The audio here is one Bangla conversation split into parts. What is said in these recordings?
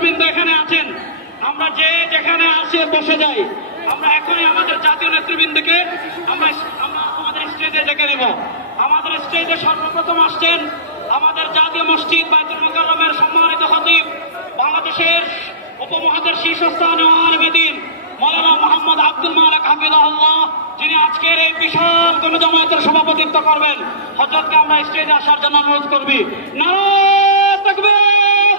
নেতৃবৃন্দ এখানে আছেন, আমরা যে যেখানে আসে বসে যাই। আমরা এখনই আমাদের জাতীয় নেতৃবৃন্দকে আমরা আমাদের স্টেজে ডেকে নেব। আমাদের স্টেজে সর্বপ্রথম আসছেন আমাদের জাতীয় মসজিদ বাইতুল মুকাররমের সম্মানিত খতিব, বাংলাদেশের উপমহাদেশের শীর্ষস্থানীয় আলেম দ্বীন মাওলানা মোহাম্মদ আব্দুল মালেক হাফিজাহুল্লাহ, যিনি আজকের এই বিশাল গণজমায়েতের সভাপতিত্ব করবেন। হযরতকে আমরা স্টেজে আসার জন্য অনুরোধ করবি। নারায়ে তাকবীর!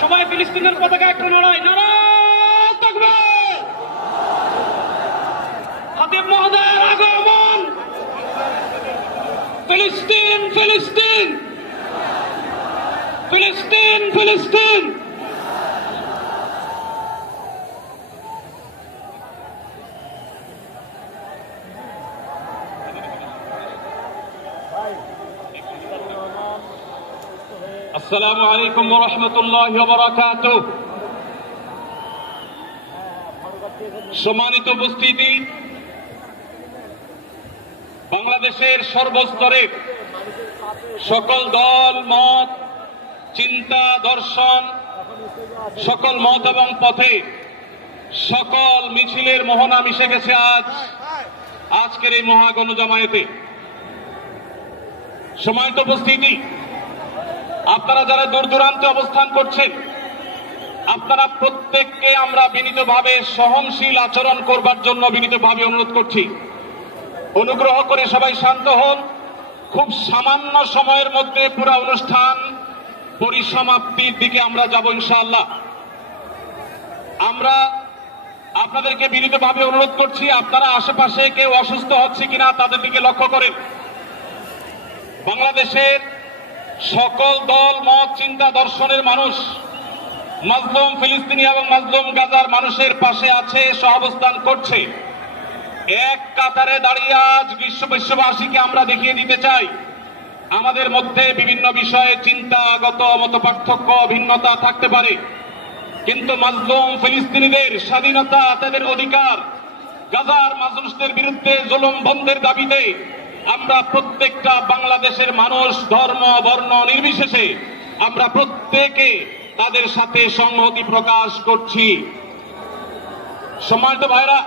সবাই ফিলিস্তিনের পতাকা একটু নড়াই। নারায়ে তাকবীর! খতিব মহোদয়ের আগমন। ফিলিস্তিন ফিলিস্তিন ফিলিস্তিন ফিলিস্তিন। আসসালামু আলাইকুম ওয়া রাহমাতুল্লাহি ওয়া বারাকাতুহু। সম্মানিত উপস্থিতি, বাংলাদেশের সর্বস্তরের সকল দল মত, চিন্তা, দর্শন, সকল মত এবং পথে সকল মিছিলের মোহনা মিশে গেছে আজকের এই মহাগণজমায়েতে। সম্মানিত উপস্থিতি, আপনারা যারা দূর দূরান্তে অবস্থান করছেন, আপনারা প্রত্যেককে আমরা বিনীতভাবে সহনশীল আচরণ করবার জন্য বিনীতভাবে অনুরোধ করছি। অনুগ্রহ করে সবাই শান্ত হন। খুব সামান্য সময়ের মধ্যে পুরো অনুষ্ঠান পরিসমাপ্তির দিকে আমরা যাব ইনশাআল্লাহ। আমরা আপনাদেরকে বিনীতভাবে অনুরোধ করছি, আপনারা আশেপাশে কেউ অসুস্থ হচ্ছে কিনা তাদের দিকে লক্ষ্য করেন। বাংলাদেশের সকল দল মত, চিন্তা, দর্শনের মানুষ মাজলুম ফিলিস্তিনি এবং মাজলুম গাজার মানুষের পাশে আছে, সহাবস্থান করছে। এক কাতারে দাঁড়িয়ে আজ বিশ্ববাসীকে আমরা দেখিয়ে দিতে চাই, আমাদের মধ্যে বিভিন্ন বিষয়ে চিন্তাগত মতপার্থক্য, ভিন্নতা থাকতে পারে, কিন্তু মাজলুম ফিলিস্তিনিদের স্বাধীনতা, তাদের অধিকার, গাজার মানুষদের বিরুদ্ধে জুলুম বন্ধের দাবিতে আমরা প্রত্যেকটা বাংলাদেশের মানুষ ধর্ম বর্ণ নির্বিশেষে আমরা প্রত্যেকে তাদের সাথে সংহতি প্রকাশ করছি। সম্মানিত ভাইরা,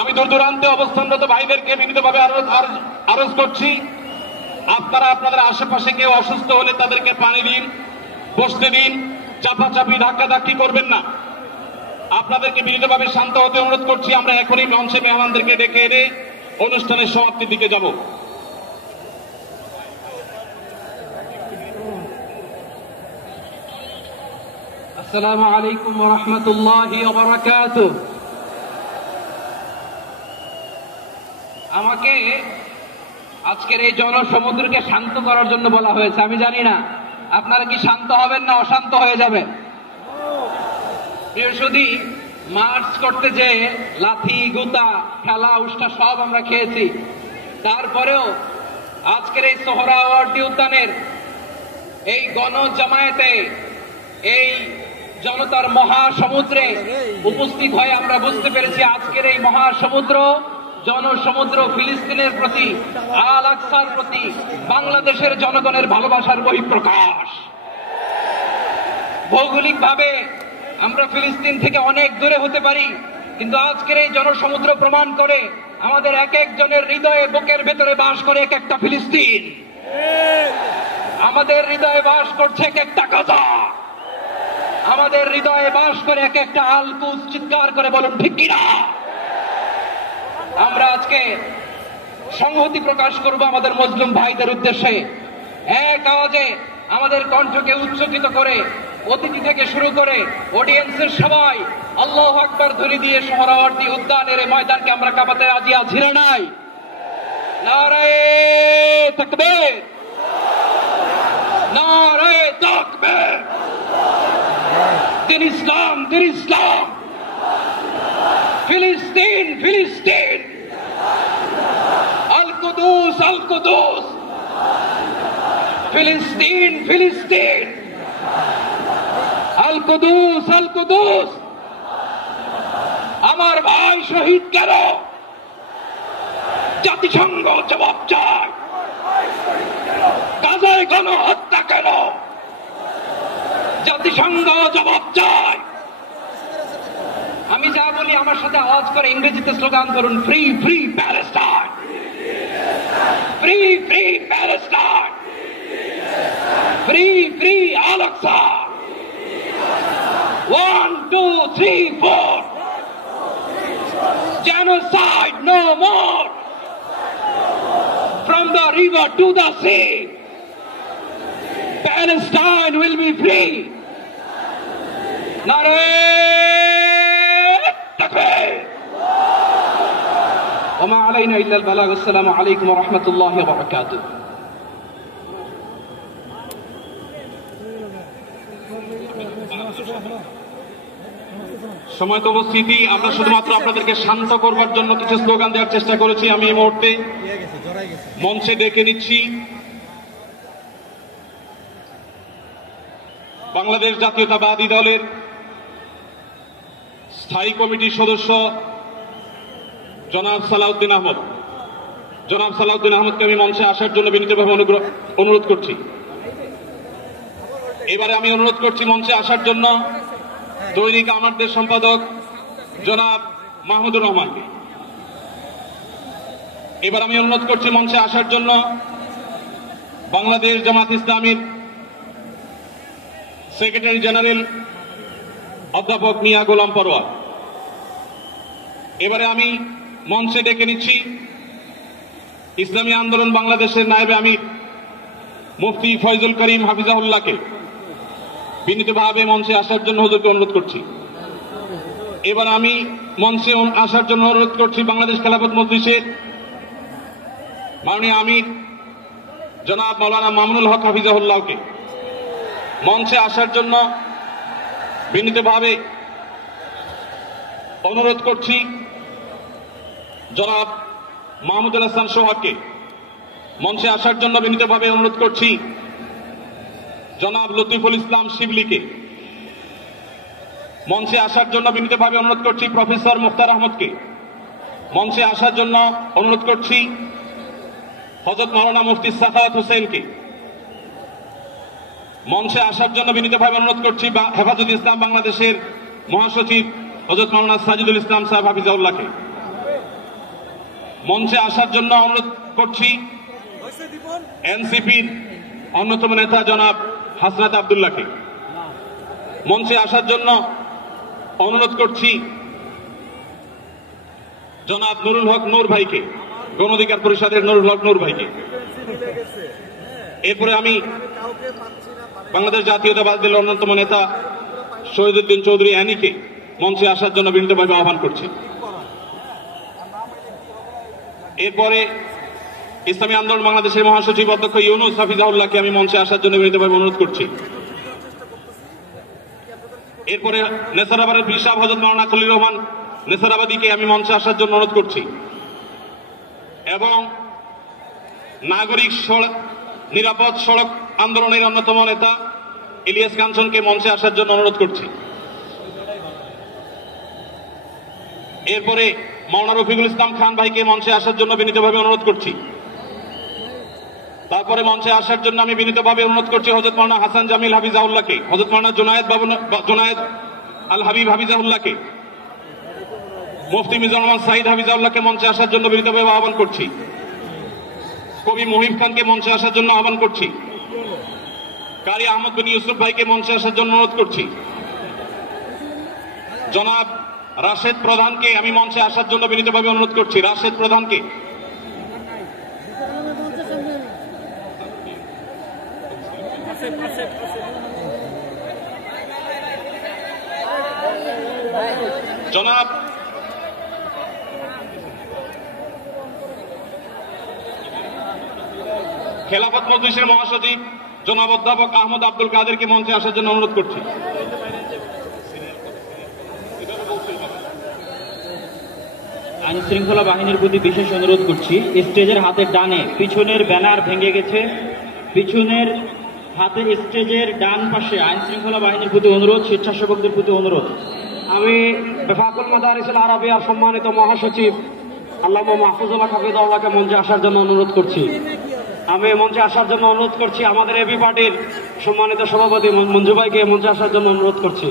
আমি দূর দূরান্তে অবস্থানরত ভাইদেরকে বিনীতভাবে আরজ করছি, আপনারা আপনাদের আশেপাশে কেউ অসুস্থ হলে তাদেরকে পানি দিন, বসতে দিন, চাপাচাপি ধাক্কাধাক্কি করবেন না। আপনাদেরকে বিনীতভাবে শান্ত হতে অনুরোধ করছি। আমরা এখনই মঞ্চে মেহমানদেরকে ডেকে এনে অনুষ্ঠানের সমাপ্তির দিকে যাব। আসসালামু আলাইকুম ওয়া রাহমাতুল্লাহি ওয়া বারাকাতুহু। আমাকে আজকের এই জনসমুদ্রকে শান্ত করার জন্য বলা হয়েছে। আমি জানি না আপনারা কি শান্ত হবেন না অশান্ত হয়ে যাবেন। বৃহস্পতি মার্চ করতে যে লাথি গুতা খেলা উষ্টা সব আমরা খেয়েছি, তারপরেও আজকের এই সোহরাওয়ার্দী উদ্যানের এই গণজামায়াতে এই জনতার মহাসমুদ্রে উপস্থিত হয়ে আমরা বুঝতে পেরেছি আজকের এই মহাসমুদ্র, জনসমুদ্র ফিলিস্তিনের প্রতি, আল আকসার প্রতি বাংলাদেশের জনগণের ভালোবাসার বহিঃপ্রকাশ। ভৌগোলিকভাবে আমরা ফিলিস্তিন থেকে অনেক দূরে হতে পারি, কিন্তু আজকের এই জনসমুদ্র প্রমাণ করে আমাদের এক একজনের হৃদয়ে, বুকের ভেতরে বাস করে এক একটা ফিলিস্তিন। আমাদের হৃদয়ে বাস করছে এক একটা গাজা, আমাদের হৃদয়ে বাস করে এক একটা আল কুদস। চিৎকার করে বলুন ঠিক কিনা। আমরা আজকে সংহতি প্রকাশ করব আমাদের মুসলিম ভাইদের উদ্দেশ্যে। এক আওয়াজে আমাদের কণ্ঠকে উচ্চকিত করে অতিথি থেকে শুরু করে অডিয়েন্সের সবাই আল্লাহু আকবার ধ্বনি দিয়ে সোহরাওয়ার্দী উদ্যানের এই ময়দানকে আমরা কাঁপাতে রাজি আছি না নাই? নারায়ে তাকবীর, নারায়ে তাকবীর। দিন ইসলাম, দিন ইসলাম। ফিলিস্তিন, ফিলিস্তিন। আল কুদুস, আল কুদুস। ফিলিস্তিন, ফিলিস্তিন। আল কুদুস, আল কুদুস। আমার ভাই শহীদ কেন? জাতিসংঘ জবাব চায়। গাজায় গণহত্যা কেন? জাতিসংঘ জবাব চায়। আমি যা বলি আমার সাথে আওয়াজ করে ইংরেজিতে স্লোগান করুন, free free Palestine, free free Palestine, free free Al Aqsa. 1 2 3 4, genocide no more, from the river to the sea, Palestine will be free. Nare takbir. وما علينا إلا البلاغ. السلام عليكم ورحمة الله وبركاته. সময়ত উপস্থিতি, আমরা শুধুমাত্র আপনাদেরকে শান্ত করবার জন্য কিছু স্লোগান দেওয়ার চেষ্টা করেছি। আমি এই মুহূর্তে মঞ্চে ডেকে নিচ্ছি বাংলাদেশ জাতীয়তাবাদী দলের স্থায়ী কমিটির সদস্য জনাব সালাউদ্দিন আহমদ। জনাব সালাউদ্দিন আহমদকে আমি মঞ্চে আসার জন্য বিনীতভাবে অনুরোধ করছি। এবারে আমি অনুরোধ করছি মঞ্চে আসার জন্য দৈনিক আমাদের সম্পাদক জনাব মাহমুদুর রহমানকে। এবার আমি অনুরোধ করছি মঞ্চে আসার জন্য বাংলাদেশ জামাত ইসলামীর সেক্রেটারি জেনারেল অধ্যাপক মিয়া গোলাম পরোয়ার। এবারে আমি মঞ্চে ডেকে নিচ্ছি ইসলামী আন্দোলন বাংলাদেশের নায়েবে আমির মুফতি ফয়জুল করিম হাফিজাহুল্লাহকে বিনীতভাবে মঞ্চে আসার জন্য হুজুরকে অনুরোধ করছি। এবার আমি মঞ্চে আসার জন্য অনুরোধ করছি বাংলাদেশ খেলাফত মজলিসের মাননীয় আমির জনাব মাওলানা মামুনুল হক হাফিজাহুল্লাহকে মঞ্চে আসার জন্য বিনীতভাবে অনুরোধ করছি জনাব মাহমুদুল হাসান সোহাগকে মঞ্চে আসার জন্য বিনীতভাবে অনুরোধ করছি জনাব লতিফুল ইসলাম শিবলিকে মঞ্চে আসার জন্য বিনীতভাবে অনুরোধ করছি প্রফেসর মুখতার আহমদকে মঞ্চে আসার জন্য অনুরোধ করছি হযরত মাওলানা মুফতি সাখাওয়াত হোসেনকে মঞ্চে আসার জন্য বিনীতভাবে অনুরোধ করছি হেফাজত ইসলাম বাংলাদেশের মহাসচিব হযরত মাওলানা সাজিদুল ইসলাম সাহেব হাফিজাহুল্লাহকে মঞ্চে আসার জন্য অনুরোধ করছি এনসিপির অন্যতম নেতা জনাব হাসনাত আব্দুল্লাহকে মঞ্চে আসার জন্য অনুরোধ করছি জনাব নুরুল হক নূর ভাইকে, গণ অধিকার পরিষদের নুরুল হক নূর ভাইকে। এরপরে আমি বাংলাদেশ জাতীয়তাবাদী দলের অন্যতম নেতা শহীদুদ্দিন চৌধুরী অ্যানিকে মঞ্চে আসার জন্য বিনীতভাবে আহ্বান করছি। এরপরে ইসলামী আন্দোলন বাংলাদেশের মহাসচিব অধ্যক্ষ ইউনুস হাফিজাহুল্লাহকে আমি মঞ্চে আসার জন্য বিনীতভাবে অনুরোধ করছি। এরপরে নেসারাবাদের বিশাব হযরত মাওলানা খলিল রহমান নেসারাবাদীকে আমি মঞ্চে আসার জন্য অনুরোধ করছি এবং নাগরিক নিরাপদ সড়ক আন্দোলনের অন্যতম নেতা ইলিয়াস কাঞ্চনকে মঞ্চে আসার জন্য অনুরোধ করছি। এরপরে মাওলানা রফিকুল ইসলাম খান ভাইকে মঞ্চে আসার জন্য বিনীতভাবে অনুরোধ করছি। তারপরে মঞ্চে আসার জন্য আমি বিনীতভাবে অনুরোধ করছি হযরত মাওলানা হাসান জামিল হাফিজাহুল্লাহকে, হযরত মাওলানা জুনায়েদ আল হাবিব হাফিজাহুল্লাহকে, মুফতি মিজানুর রহমান সাঈদ হাফিজাহুল্লাহকে মঞ্চে আসার জন্য বিনীতভাবে আহ্বান করছি। কবি মুহিব খানকে মঞ্চে আসার জন্য আহ্বান করছি। কারি আহমদ বিন ইউসুফ ভাইকে মঞ্চে আসার জন্য অনুরোধ করছি। জনাব রাশেদ প্রধানকে আমি মঞ্চে আসার জন্য বিনীতভাবে অনুরোধ করছি। রাশেদ প্রধানকে জনাব খেলাফত মজলিসের মহাসচিব জনাব অধ্যাপক আহমদ আব্দুল কাদেরকে মঞ্চে আসার জন্য অনুরোধ করছি। আইন শৃঙ্খলা বাহিনীর প্রতি বিশেষ অনুরোধ করছি, স্টেজের হাতের ডানে পিছনের ব্যানার ভেঙে গেছে, পিছনের হাতে স্টেজের ডান পাশে আইন শৃঙ্খলা বাহিনীর প্রতি অনুরোধ, স্বেচ্ছাসেবকদের প্রতি অনুরোধ। আমি বেফাকুল মাদারিসুল আরাবিয়ার সম্মানিত মহাসচিব আল্লামা মাহফুজুল্লাহ হাফিজাহুল্লাহকে মঞ্চে আসার জন্য অনুরোধ করছি। আমি মঞ্চে আসার জন্য অনুরোধ করছি আমাদের এবি পার্টির সম্মানিত সভাপতি মঞ্জু ভাইকে মঞ্চে আসার জন্য অনুরোধ করছি।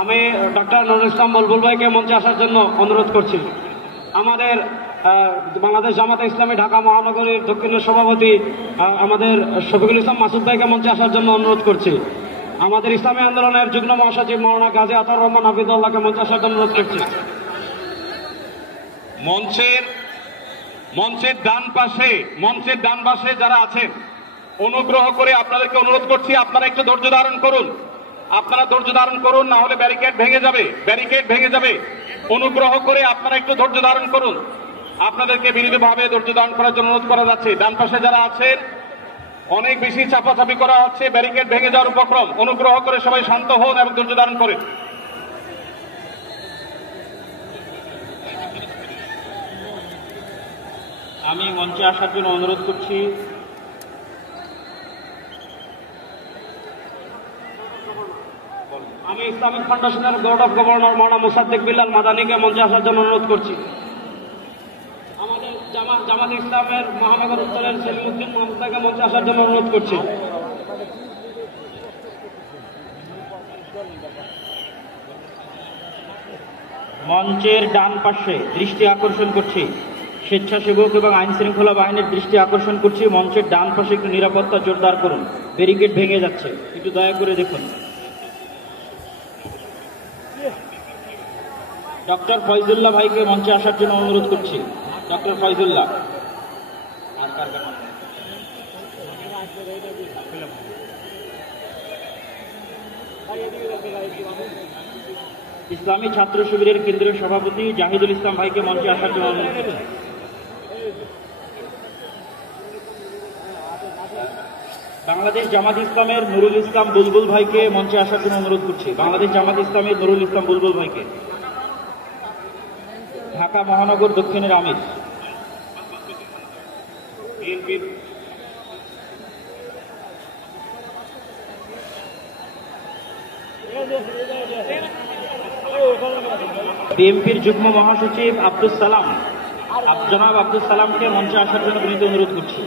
আমি ডক্টর নুরুল ইসলাম বুলবুল ভাইকে মঞ্চে আসার জন্য অনুরোধ করছি। আমাদের বাংলাদেশ জামাতে ইসলামী ঢাকা মহানগরীর দক্ষিণের সভাপতি আমাদের শফিকুল ইসলাম মাসুদ ভাইকে মঞ্চে আসার জন্য অনুরোধ করছি। আমাদের ইসলামী আন্দোলনের যুগ্ম মহাসচিব মৌলানা গাজী আতাউর রহমান হাফিজুল্লাহকে মঞ্চে আসার জন্য অনুরোধ করছি। মঞ্চের ডান পাশে যারা আছেন অনুগ্রহ করে আপনাদেরকে অনুরোধ করছি, আপনারা একটু ধৈর্য ধারণ করুন, না হলে ব্যারিকেড ভেঙে যাবে। অনুগ্রহ করে আপনারা একটু ধৈর্য ধারণ করুন। আপনাদেরকে বিনীতভাবে ধৈর্য ধারণ করার জন্য অনুরোধ করা যাচ্ছে। ডান পাশে যারা আছেন অনেক বেশি চাপাচাপি করা হচ্ছে, ব্যারিকেড ভেঙে যাওয়ার উপক্রম। অনুগ্রহ করে সবাই শান্ত হন এবং ধৈর্য ধারণ করেন। আমি মঞ্চে আসার জন্য অনুরোধ করছি আমি ইসলামিক ফাউন্ডেশনের বোর্ড অফ গভর্নর মৌলানা মুসাদ্দিক বিল্লাল মাদানীকে মঞ্চে আসার জন্য অনুরোধ করছি। আমাদের জামাত ইসলামের মহানগর উত্তরের সেলিমউদ্দিন মোহাম্মদকে মঞ্চে আসার জন্য অনুরোধ করছি। মঞ্চের ডান পাশে দৃষ্টি আকর্ষণ করছি, স্বেচ্ছাসেবক এবং আইন শৃঙ্খলা বাহিনীর দৃষ্টি আকর্ষণ করছি। মঞ্চের ডান পাশে একটু নিরাপত্তা জোরদার করুন, ব্যারিকেড ভেঙে যাচ্ছে, একটু দয়া করে দেখুন। ডক্টর ফয়জুল্লাহ ভাইকে মঞ্চে আসার জন্য অনুরোধ করছি। ডক্টর ফয়জুল্লাহ। ইসলামী ছাত্র শিবিরের কেন্দ্রীয় সভাপতি জাহিদুল ইসলাম ভাইকে মঞ্চে আসার জন্য অনুরোধ করছি। বাংলাদেশ জামাত ইসলামের নুরুল ইসলাম বুলবুল ভাইকে মঞ্চে আসার জন্য অনুরোধ করছি। বাংলাদেশ জামাত ইসলামের নুরুল ইসলাম বুলবুল ভাইকে। ঢাকা মহানগর দক্ষিণের আমির। বিএনপির যুগ্ম মহাসচিব জনাব আব্দুল সালামকে মঞ্চে আসার জন্য বিনীত অনুরোধ করছি।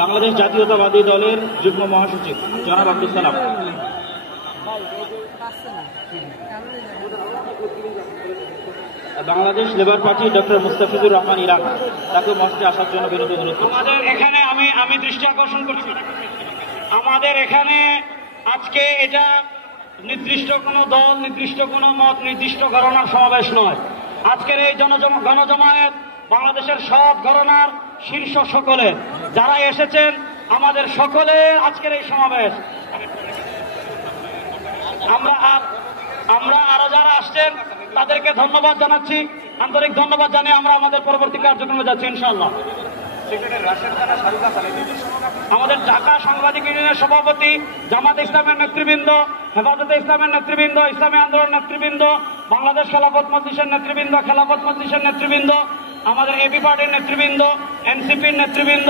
বাংলাদেশ জাতীয়তাবাদী দলের যুগ্ম মহাসচিব জনাব Abdul Salam. Bangladesh labour party doctor Mustafizur Rahman Iran, তাকে মঞ্চে আসার জন্য বিনীত অনুরোধ করছি। আমাদের এখানে আমি দৃষ্টি আকর্ষণ করছি, আমাদের এখানে আজকে এটা নির্দিষ্ট কোনো দল, নির্দিষ্ট কোনো মত, নির্দিষ্ট ঘরানার সমাবেশ নয়। আজকের এই গণজমায়েত বাংলাদেশের সব ঘরানার শীর্ষ সকলে যারা এসেছেন, আমাদের সকলে আজকের এই সমাবেশ। আমরা আরো যারা আসছেন তাদেরকে ধন্যবাদ জানাচ্ছি, আন্তরিক ধন্যবাদ জানিয়ে আমরা আমাদের পরবর্তী কার্যক্রমে যাচ্ছি ইনশাআল্লাহ। আমাদের ঢাকা সাংবাদিক ইউনিয়নের সভাপতি, জামাত ইসলামের নেতৃবৃন্দ, হেফাজতে ইসলামের নেতৃবৃন্দ, ইসলামী আন্দোলন নেতৃবৃন্দ, বাংলাদেশ খেলাফত মজলিসের নেতৃবৃন্দ, খেলাফত মজলিসের নেতৃবৃন্দ, আমাদের এবি পার্টির নেতৃবৃন্দ, এনসিপির নেতৃবৃন্দ,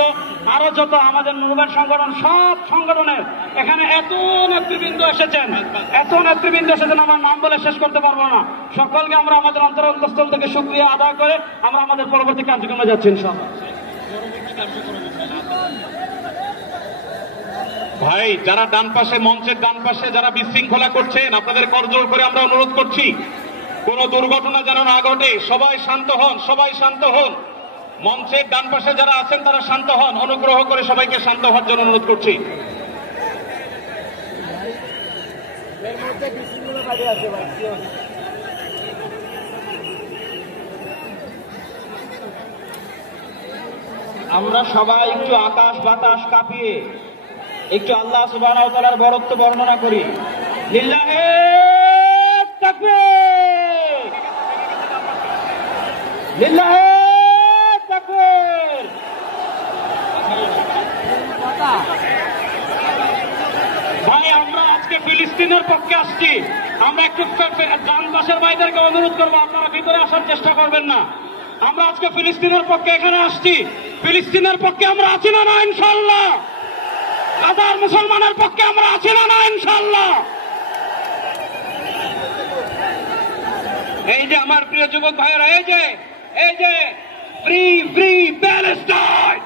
আরো যত আমাদের নুরবান সংগঠন, সব সংগঠনের এখানে এত নেতৃবৃন্দ এসেছেন আমার নাম বলে শেষ করতে পারবো না। সকলকে আমরা আমাদের অন্তরস্থল থেকে শুকরিয়া আদায় করে আমরা আমাদের পরবর্তী কার্যক্রমে যাচ্ছি ইনশাআল্লাহ। ভাই, যারা মঞ্চের ডান পাশে যারা বিশৃঙ্খলা করছেন, আপনাদের করজোড় করে আমরা অনুরোধ করছি কোন দুর্ঘটনা যেন না ঘটে। সবাই শান্ত হন। মঞ্চের ডান পাশে যারা আছেন তারা শান্ত হন। অনুগ্রহ করে সবাইকে শান্ত হওয়ার জন্য অনুরোধ করছি। আমরা সবাই একটু আকাশ বাতাস কাঁপিয়ে একটু আল্লাহ সুবহানাহু ওয়া তাআলার বরত্ব বর্ণনা করি। লিল্লাহি তাকবীর, লিল্লাহি তাকবীর। ভাই, আমরা আজকে ফিলিস্তিনের পক্ষে আসছি। আমরা একটু ডান পাশের ভাইদেরকে অনুরোধ করবো, আপনারা ভিতরে আসার চেষ্টা করবেন না। আমরা আজকে ফিলিস্তিনের পক্ষে এখানে আসছি। ফিলিস্তিনের পক্ষে আমরা আছি না ইনশাআল্লাহ? গাজার মুসলমানের পক্ষে আমরা আছি না ইনশাআল্লাহ? এই যে আমার প্রিয় যুবক ভাইয়েরা, এই যে free Palestine.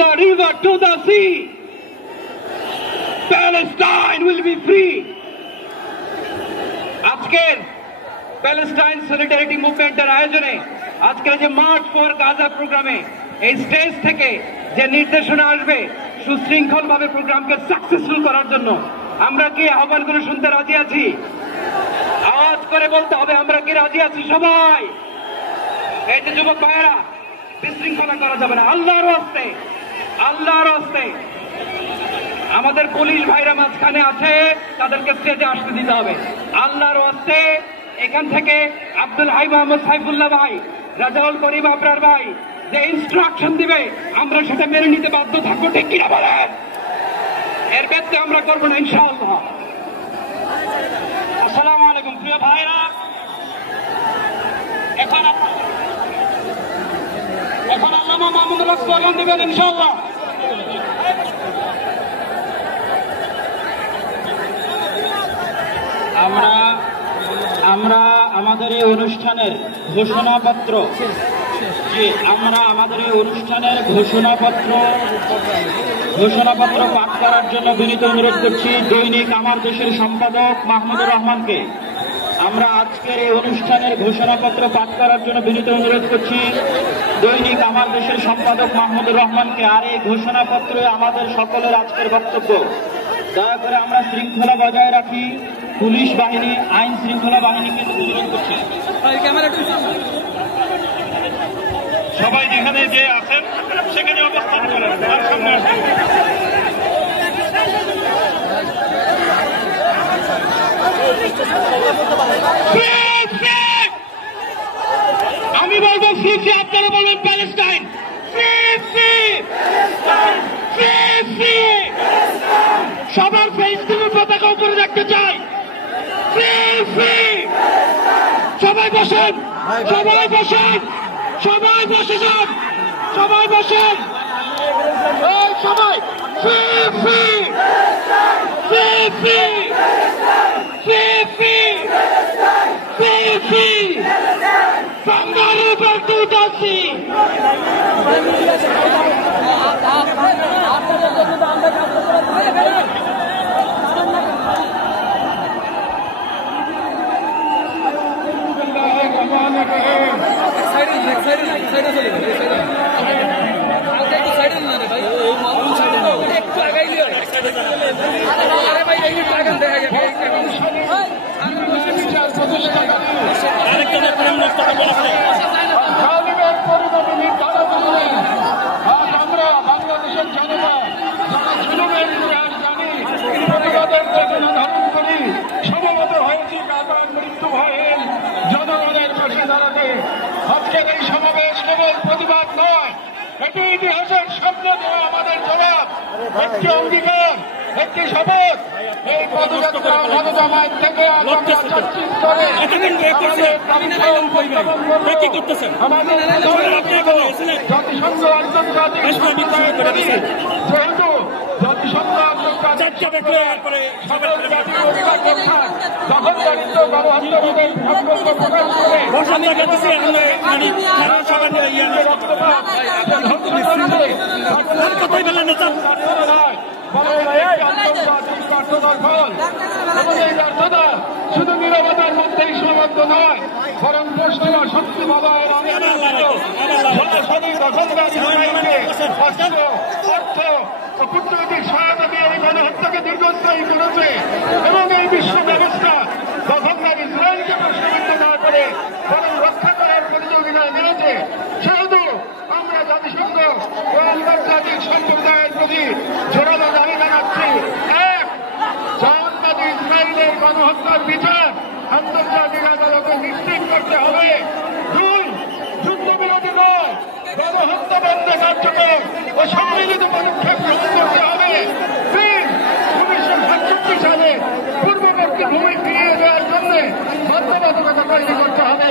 the river to the sea, Palestine will be free. আজকের প্যালেস্টাইন সলিডারিটি মুভমেন্টের আয়োজনে আজকের যে মার্চ ফর গাজা প্রোগ্রামে এই স্টেজ থেকে যে নির্দেশনা আসবে সুশৃঙ্খলভাবে প্রোগ্রামকে সাকসেসফুল করার জন্য আমরা কি আহ্বানগুলো শুনতে রাজি আছি? আওয়াজ করে বলতে হবে আমরা কি রাজি আছি সবাই? এই যে যুবক ভাইয়েরা, বিশৃঙ্খলা করা যাবে না, আল্লাহর রাস্তে, আল্লাহর রাস্তে। আমাদের পুলিশ ভাইরা মাঝখানে আছে, তাদেরকে স্টেজে আসতে দিতে হবে আল্লাহর রাস্তে। এখান থেকে আব্দুল হাই মোহাম্মদ সাইফুল্লাহ ভাই, রাজাউল করিম আবরার ভাই যে ইনস্ট্রাকশন দিবে আমরা সেটা মেনে নিতে বাধ্য থাকবো, ঠিক কিনা বলেন? এর ব্যত্যয় আমরা করবো না ইনশাআল্লাহ। আসসালামু আলাইকুম প্রিয় ভাইরা, এখন আল্লামা মাহমুদুল হক স্লোগান দিবেন ইনশাআল্লাহ। আমরা আমাদের এই অনুষ্ঠানের ঘোষণাপত্র পাঠ করার জন্য বিনীত অনুরোধ করছি দৈনিক আমার দেশের সম্পাদক মাহমুদুর রহমানকে। আমরা আজকের এই অনুষ্ঠানের ঘোষণাপত্র পাঠ করার জন্য বিনীত অনুরোধ করছি দৈনিক আমার দেশের সম্পাদক মাহমুদুর রহমানকে। আর এই ঘোষণাপত্রে আমাদের সকলের আজকের বক্তব্য। দয়া করে আমরা শৃঙ্খলা বজায় রাখি। পুলিশ বাহিনী, আইন শৃঙ্খলা বাহিনীকে অনুরোধ করছি সবাই যেখানে যে আছেন সেখানে অবস্থান করেন। আমি বলবো ফ্রি ফ্রি, আপনারা বলবেন Palestine free free free free. সবার ফেসবুকের পতাকা উপরে রাখতে চাই, ফ্রি ফ্রি। সবাই বসেন, সবাই বসেন, সবাই বসে যান, সবাই বসেন, সবাই free free free free free free free free. বাঙালি বলতে আছি আমরা বাংলাদেশের জনতা যারা জুলুমের ইতিহাস জানি, প্রতিবাদের চেতনা ধারণ করি, সমবেত হয়েছি কাতার মৃত্যু ভয়ের জনগণের পাশে দাঁড়াতে। আজকের এই সমাবেশ কেবল প্রতিবাদ নয়, এটি ইতিহাসের সামনে দেওয়া আমাদের জবাব, একটি অঙ্গীকার, একটি শপথ। এই পদযাত্রা জনজমায়েত থেকে আমাদের জাতিসংঘ আন্তর্জাতিক সম্প্রদায়ের প্রতি, যেহেতু জাতিসংঘ আন্তর্জাতিক সকল জাতির অধিকার রক্ষার দখলদারিত্ব গণহত্যাবাদের ভাবগত প্রকাশ করে শুধু নিরবতার মধ্যেই সীমাবদ্ধ নয়, বরং পশ্চিমা শক্তি বলয়ের সরাসরি দখলদারি অর্থ ও কূটনৈতিক সহায়তা দিয়ে এই গণহত্যাকে দীর্ঘস্থায়ী করেছে এবং এই বিশ্ব ব্যবস্থা দখলদার ইসরায়েলকে প্রশ্নবিদ্ধ না করে বরং রক্ষা করার প্রতিযোগিতায় নেমেছে। সেহেতু আমরা জাতিসংঘ ও আন্তর্জাতিক সম্প্রদায়ের প্রতি জোরালো দাবি জানাচ্ছি, এক, জাহান্নামী ইসরায়েলের গণহত্যার বিচার আন্তর্জাতিক আদালতে নিশ্চিত করতে হবে। দুই, যুদ্ধবিরতি নয়, গণহত্যা বন্ধে কার্যক্রম ও সম্মিলিত পদক্ষেপ গ্রহণ করতে হবে। তিন, 1967 সালে পূর্ববর্তী ভূমি ফিরিয়ে দেওয়ার জন্য বাধ্যবাধকতা তৈরি করতে হবে।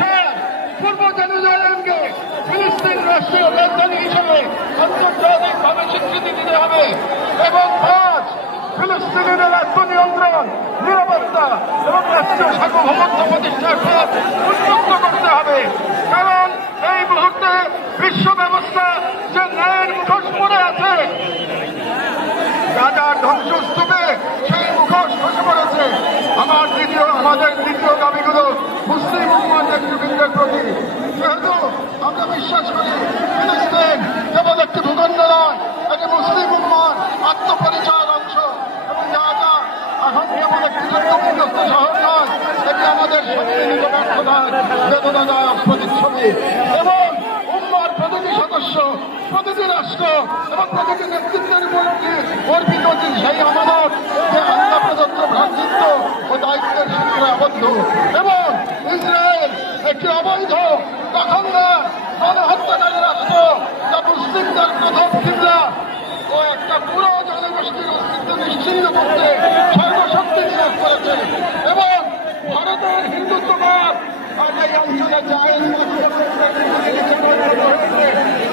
চার, পূর্ব জেরুজালেমকে ফিলিস্তিন রাষ্ট্রীয় রাজধানী হিসেবে আন্তর্জাতিকভাবে স্বীকৃতি দিতে হবে। এবং পাঁচ, ফিলিস্তিনের আত্মনিয়ন্ত্রণ, নিরাপত্তা এবং রাষ্ট্রীয় সার্বভৌমত্ব প্রতিষ্ঠার পথ উন্মুক্ত করতে হবে। কারণ এই মুহূর্তে বিশ্ব ব্যবস্থা যে ন্যায়ের মুখোশ মুসলিম উম্মার নেতৃবৃন্দের প্রতি। যেহেতু আমরা বিশ্বাস করি ফিলিস্তিন কেবল একটি ভূখণ্ড নয়, এটি মুসলিম উম্মার আত্মপরিচয়ের অংশ, এবং গাজা এখন কেবল একটি যুদ্ধবিধ্বস্ত শহর নয়, এটি আমাদের সম্মিলিত ব্যর্থতার বেদনাদায়ক প্রতিচ্ছবি। এবং উম্মার প্রতিটি সদস্য, প্রতিটি রাষ্ট্র এবং প্রতিটি নেতৃত্বের বিরুদ্ধে অর্পিত সেই আমানত যে আল্লাহ প্রদত্ত ভ্রাতৃত্ব ও দায়িত্বের সূত্রে আবদ্ধ। এবং ইসরায়েল একটি অবৈধ দখল গণহত্যাকারী রাষ্ট্র, যা মুসলিমদের প্রথম কিবলা ও একটা পুরো জনগোষ্ঠীর অস্তিত্ব নিশ্চিন্ন করতে সর্বশক্তি নিয়োগ করেছে। এবং ভারতের হিন্দুত্ববাদ আজ এই অঞ্চলে যায়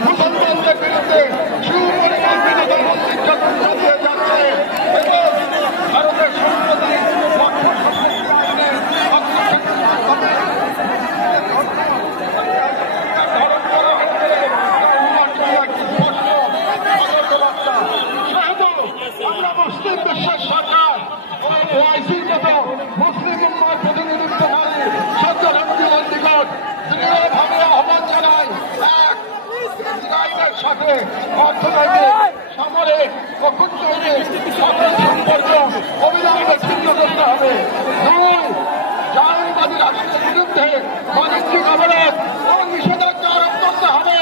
মুসলমানদের বিরুদ্ধে সুপরিকল্পিত নির্যাতন চালিয়ে যাচ্ছে। এবং ভারতের সম্পত্তি মুসলিম বিশ্বের সরকার ওআইসির মতো মুসলিম উম্মার প্রতিনিধিত্বকারী সরকারের নিকট দৃঢ়ভাবে আহ্বান জানায়, এক, ইসরায়েলের সাথে অর্থনৈতিক, সামরিক ও কূটনৈতিক সকল সম্পর্ক অবিলম্বে ছিন্ন করতে হবে। দুই, জায়নবাদী রাষ্ট্রের বিরুদ্ধে বাণিজ্যিক অবরোধ ও নিষেধাজ্ঞা আরোপ করতে হবে।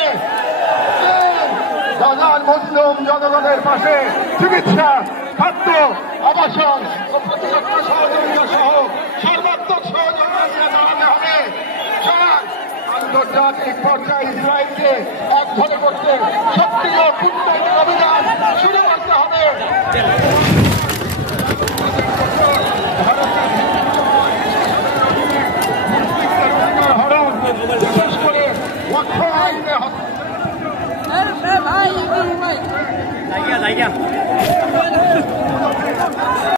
গাজার মুসলিম জনগণের পাশে চিকিৎসা, খাদ্য, আবাসন ও প্রতিরক্ষা সহযোগিতা সহ সর্বাত্মক সহযোগিতা জানাতে হবে। চার, আন্তর্জাতিক পর্যায়ে ইসরায়েলকে একঘরে করতে সক্রিয় কূটনৈতিক অভিযান শুরু করতে হবে।